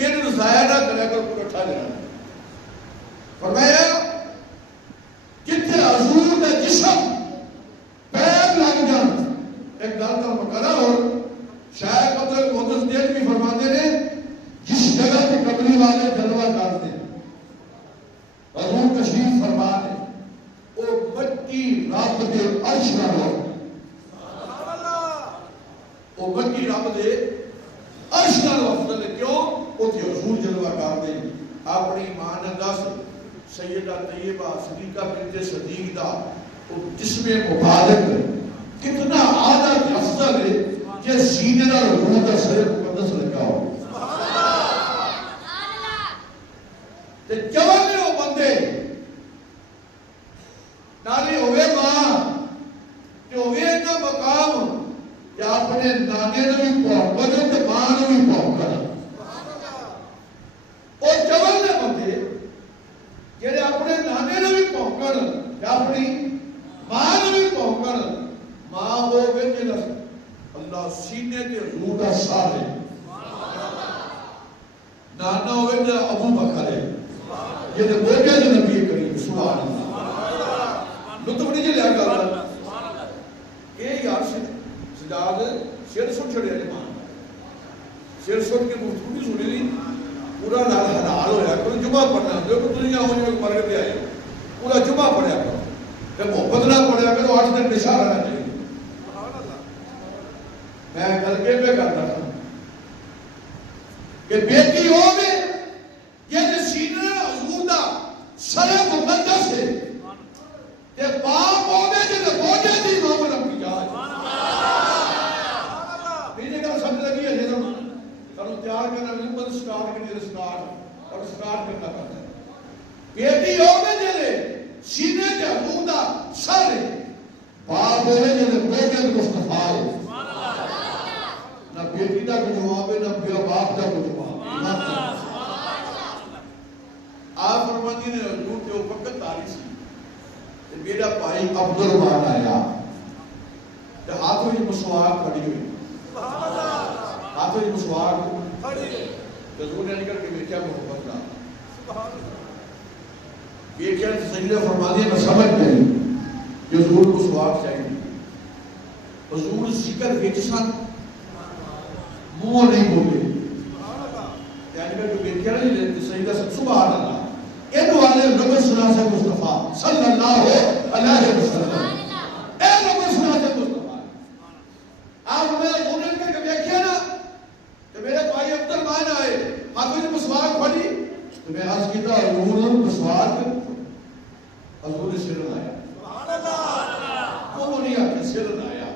میرے ضائع نہ کرے کر پورا اٹھا لینا. فرمایا جتنے حضور کا جسم پیر لگ جان ایک گل کا مکرا ہو. شاید عبد القدس دیکھ بھی فرماتے ہیں جس جگہ کے قبری والے جلوہ کرتے ہیں حضور تشریف فرما دے وہ مٹی رب دے عرش نہ ہو. وہ مٹی رب دے عرش نہ افضل ہے. کیوں؟ وہ تھے حضور جلوہ کر دے. اپنی ماں نے دس سیدہ طیبہ صدیقہ بنت صدیق دا وہ جسم مبارک کتنا عادت افضل ہے کہ سینے دا روح دا سر مقدس لگا ہو. تے جوانے وہ بندے نالی ہوئے ماں کہ ہوئے نا مقام کہ اپنے نانے نے بھی پاک کرے تے ماں نے بھی پاک کرے. اور جوانے بندے جڑے اپنے نانے نے بھی پاک کرے یا اپنی ماں نے بھی پاک کرے. ماں وہ وچ اللہ سینے تے روح دا سار ہے. نانا ہوئے تے ابو بکر ہے یہ تو بول گیا جو نبی کریم سبحان اللہ. لطف نہیں لیا کرتا یہ یار سجاد سر سٹ چھڑے ہیں. مان سر سٹ کے گفتگو نہیں سنی لی پورا لال حلال ہویا کرو. جمعہ پڑھنا جو کہ دنیا ہو جو مر کے آئے پورا جمعہ پڑھیا کرو. جب محبت نہ پڑھیا کرو 8 دن اشارہ نہ چاہیے. میں کل کے پہ کرتا تھا کہ بیٹی ہو میں یہ سینہ حضور دا سر مقدس ہے کہ باپ ہو میں جو بوجھے دی محمد رب کی جاج. میرے گھر سمجھ لگی ہے جیسا کرو تیار کرنا ممبر سٹارٹ کرنے سٹارٹ اور سٹارٹ کرنا پڑتا ہے. بیٹی ہو میں جو سینے کے حضور دا سر ہے باپ ہو میں جو بوجھے مصطفیٰ ہے. نہ بیٹی دا کو جواب ہے نہ باپ دا کو جواب. آپ فرماتی نے حضور کے وقت تاریخ سی میرا بھائی عبد الرحمان آیا ہاتھوں میں مسواک پڑی ہوئی ہاتھوں میں مسواک حضور نے نکل کے بیٹیا محبت کا بیٹیا سجدہ فرما دیا میں سمجھ گئی کہ حضور مسواک چاہیے. حضور ذکر وچ سن منہ نہیں بولے یعنی کہ جو بیٹیا نہیں سجدہ سبحان اللہ ان والے نبی سنا سے مصطفیٰ صلی اللہ علیہ وسلم اے نبی سنا سے مصطفیٰ. آپ میرے دونوں کے کبھی دیکھیا نا کہ میرے بھائی عبد الرحمان آئے ہاتھوں میں مسواک پڑی تو میں عرض کیتا حضور مسواک حضور نے سر لایا. وہ نہیں آتی سر لایا.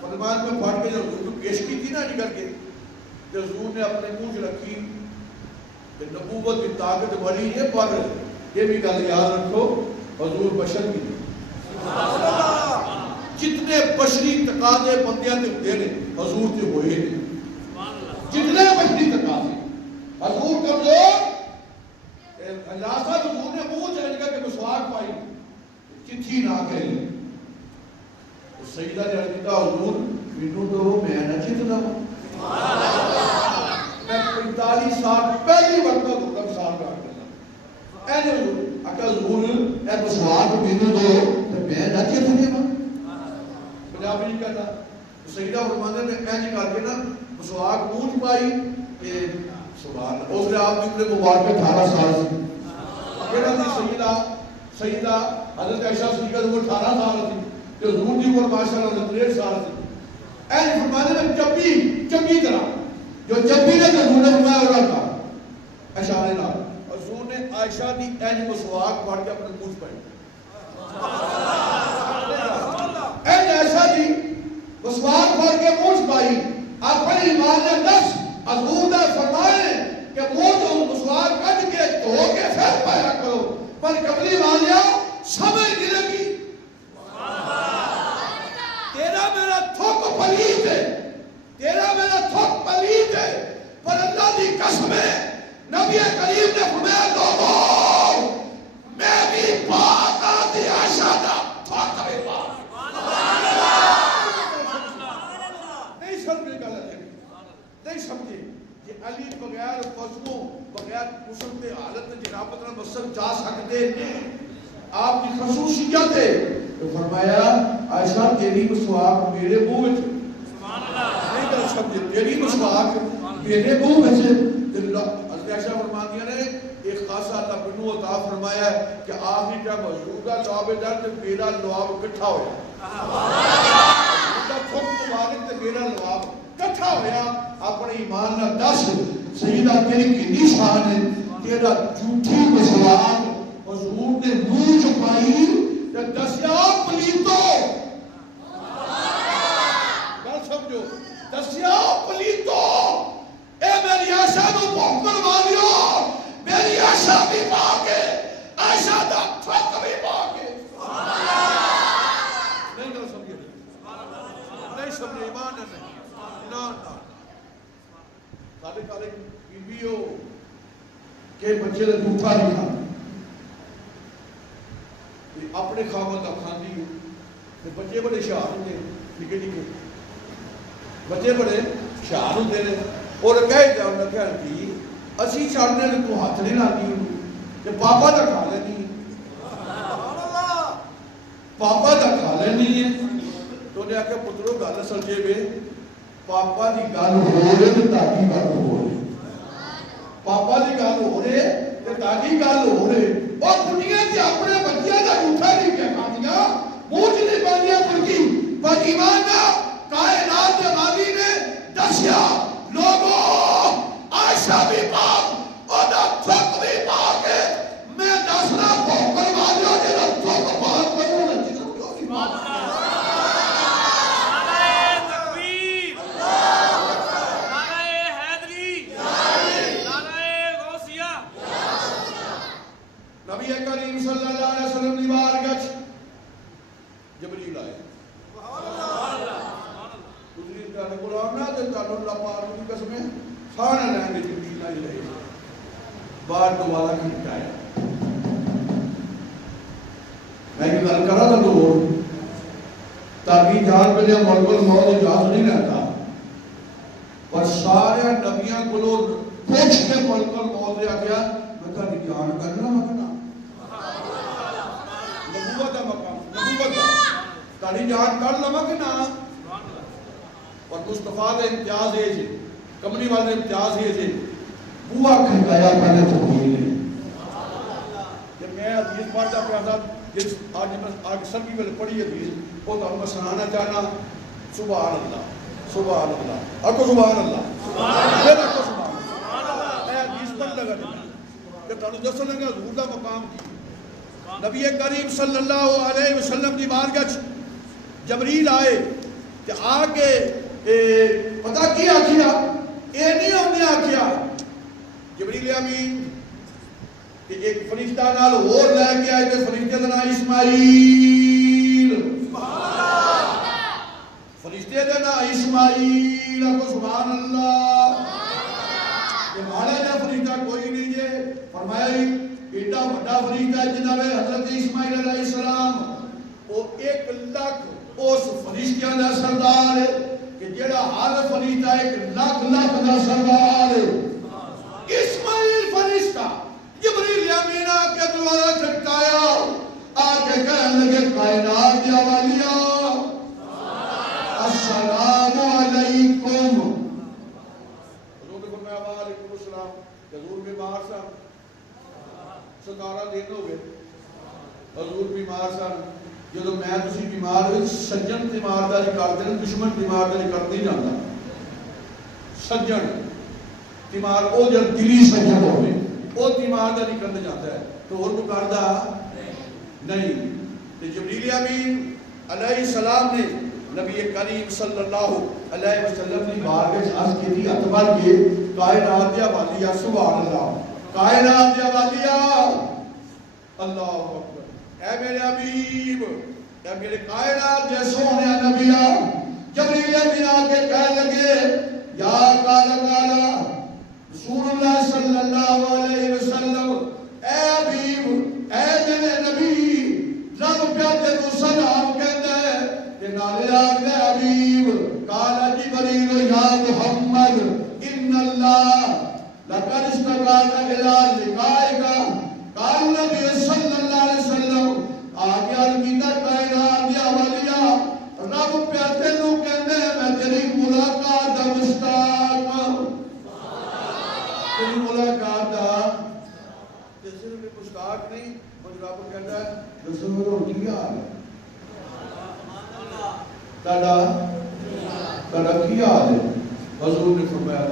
فرمان میں پڑھ کے جو پیش کی تھی نا نکل کے حضور نے اپنے منہ رکھی کہ نبوت کی طاقت بڑی ہے پر یہ بھی گل یاد رکھو حضور بشر بھی جتنے بشری تقاضے بندیاں تے ہوتے ہیں حضور تے ہوئے ہیں. جتنے بشری تقاضے حضور کمزور اللہ صاحب حضور نے منہ چلے گا کہ مسواک پائی چٹھی نہ کہے. سیدہ نے کہا حضور مینوں تو میں نہ چتنا میں 45 سال پہلی وقت ہوتا مثال کا کرنا اے حضور اکا حضور اے مسواک مینوں دو تو میں نہ چتنا پنجابی نہیں کہتا. سیدہ فرماتے نے اینج کر کے نا مسواک منہ پائی کہ سبحان اللہ. اس نے آپ کی مبارک 18 سال سے کہنا تھی سیدہ حضرت عائشہ صدیقہ وہ 18 سال تھی کہ حضور کی عمر ماشاءاللہ 63 سال تھی. اینج فرماتے نے چپی طرح جو چپی نے حضور نے فرمایا ہو رہا تھا اشارے نہ حضور نے عائشہ دی اینج مسواک پڑھ کے اپنے منہ پائی. اینج عائشہ دی مسواک پڑھ کے منہ پائی. اپنی ایمان نے دس حضور نے فرمائے کہ منہ تو مسواک کٹ کے دھو کے پھر پایا کرو پر قبلی والیاں سمجھ نہیں لگی. تیرا میرا تھوک پلید ہے تیرا میرا تھوک پلید ہے پر اللہ دی قسم ہے نبی کریم نے فرمایا لوگوں میں بھی پاک آدھی عائشہ دا تھوک بھی پاک. نہیں سمجھے گا نہیں سمجھے یہ علی بغیر بغیر وضو بغیر غسل کے حالت جنابت نال مسجد جا سکتے ہیں. آپ کی خصوصیت ہے. تو فرمایا عائشہ تیری مسواک میرے منہ وچ سبحان اللہ نہیں کر سکتے, تیری مسواک میرے منہ وچ. حضرت عائشہ فرماتی ہیں ایک خاصا اللہ بنو عطا فرمایا ہے کہ آخری ٹائم حضور دا لعاب در تے میرا لعاب اکٹھا ہویا. تھوک مبارک تے میرا لعاب اکٹھا ہویا. اپنے ایمان نال دس سیدہ تیری کتنی شان ہے, تیرا جھوٹی مسواک حضور نے منہ چھپائی تے دسیا پلیتو. گل سمجھو, دسیا پلیتو اے میری عائشہ نو بھونکن والیو, میری عائشہ بھی پاک ہے, عائشہ دا تھوک بھی پاک ہے. نہیں گل سمجھے, نہیں سمجھے, ایمان نہیں نا نا. سارے کالے بیوی ہو کہ بچے دا جھوٹا نہیں کھانا, اپنے خامن کا کھاندی ہو. بچے بڑے شہار ہوتے ہیں, نکے نکے بچے بڑے شہار ہوتے ہیں. اور کہہ جاؤ نہ کہہ دی اسی چڑھنے نے تو ہاتھ نہیں لاتی ہوں کہ پاپا دا کھا لینی ہے, پاپا دا کھا لینی ہے. تو نے آکھا پترو گل سمجھے وے, پاپا دی گل ہو رہے تے تاکی گل ہو رہے, پاپا دی گل ہو رہے تے تاکی گل ہو رہے. اور دنیا کی اپنے بچیاں دا جھوٹا نہیں کہہ پاندیاں, منہ چ نہیں پاندیاں ترکی, پر ایمان دا کائنات دے والی نے دسیا لوگوں عائشہ بھی پاک اور دا تھوک بھی پاک ہے. میں دسنا بھوکر والیوں جڑا تھوک پاک بنو نہ جسم کیوں نہیں پاک. نعرہ تکبیر, نعرہ حیدری, نعرہ غوثیہ. نبی کریم صلی اللہ علیہ وسلم دی بارگاہ جبریل آئے. جبریل کا قرآن نہ تے تعالی اللہ پاک کی قسم ہے کھانا لیں گے جبریل آئے لے بار دوبارہ کھٹایا. میں کہ گل کرا تھا تو تاکہ جان پہ ملک الموت اجازت نہیں رہتا, پر سارے نبیاں کو پوچھ کے ملک الموت لے گیا. میں کہا جان کرنا مکنا نبوت کا مقام, نبوت کا تاری جان کر لما کہ نا. اور مصطفیٰ دے امتیاز ہے جی, کملی والے امتیاز ہے جی, بوا کھنکایا پہلے تو ہوئی نہیں. جب میں حدیث پڑھتا پہ آتا جس آج سب کی میں پڑھی حدیث وہ تو میں سنانا چاہنا. سبحان اللہ, سبحان اللہ, اور کو سبحان اللہ, میرا کو سبحان اللہ. میں حدیث پڑھ لگا جانا کہ تانو دس لگا حضور دا مقام کی. نبی کریم صلی اللہ علیہ وسلم دی بارگاہ جبریل آئے کہ آگے پتہ کیا کیا اے نہیں ہونے آکیا جبریل امین کہ ایک فرشتہ نال اور لے کے آئے کہ فرشتہ دا نام اسماعیل. فرشتے دا نام اسماعیل, کو سبحان اللہ. یہ مالا جا فرشتہ کوئی نہیں ہے. فرمایا ایڈا بڑا فرشتہ جناب حضرت اسماعیل علیہ السلام وہ 1 لاکھ اس فرشتیاں دا سردار ہے کہ جڑا ہر فرشتہ 1 لاکھ دا سردار ہے. اسماعیل فرشتہ جبریل امین کے دوارا چھٹکایا آگے کہنے لگے کائنات یا والیا السلام علیکم. حضور نے فرمایا وعلیکم السلام. حضور بیمار سا, سکارا دین ہو گئے, حضور بیمار سا. جدو میں تسی بیمار ہوئی سجن تیمارداری کرتے ہیں, دشمن تیمارداری کرتے ہی جانا. سجن تیمار او جب دلی سجن ہوئے وہ تیمارداری کرتے جاتا ہے تو اور کو کردہ نہیں. جبریل امین علیہ السلام نے نبی کریم صلی اللہ علیہ وسلم کی بارگاہ عرض کی تھی اتبار کے کائنات یا والیا سبحان اللہ, کائنات یا والیا اللہ اکبر. اے میرے حبیب, اے میرے کائنات جے سونے نبیہ. جبریل امین آگے کہنے لگے یا کالا کالا رسول اللہ صلی اللہ علیہ وسلم, اے حبیب, اے میرے نبی, رب پیاتے کو سلام کہتا ہے کہ نالے آگے حبیب. کالا جبریل یا محمد ان اللہ لک استقال الى لقائک قال نبی صلی اللہ علیہ وسلم آگیا کیتا کائنات یا اولیاء رب پہ تینوں کہندے میں تیری ملاقات دا مشتاق ہوں تیری ملاقات دا صرف مشتاق نہیں مجھے رب کہتا ہے رسول اللہ کی حال ہے تاڑا کی حال ہے حضور نے فرمایا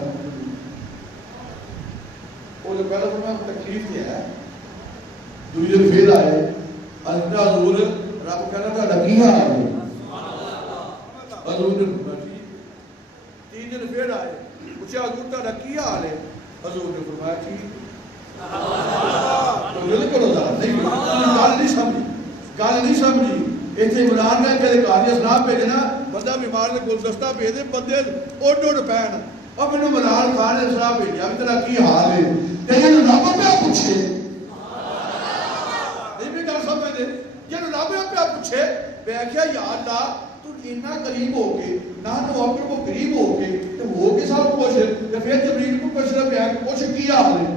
وہ جو پہلا فرمایا تکلیف کیا ہے دوسرے پھر آئے حضور رب کہنا تاڑا کی حال ہے حضور نے فرمایا تین دن پھر آئے پوچھا حضور تاڑا کی حال ہے حضور نے فرمایا ٹھیک تو یہ کرو ذرا نہیں سمجھی ایتھے عمران نے کہے قاضی اسلام بھیجنا بندہ بیمار نے گلدستہ بھیج دے بندے اڈ اڈ پین اب مینوں عمران خان نے اسلام بھیجا بھی تیرا کی حال ہے کہ یہ رب پہ پوچھے نہیں بھی گل سمجھ دے یہ رب پہ پوچھے میں آخیا یا اللہ تو اتنا قریب ہو کے نہ تو اپنے کو قریب ہو کے تو ہو کے سب کچھ تو پھر جبریل کو پوچھ رہا پیا پوچھ کی حال ہے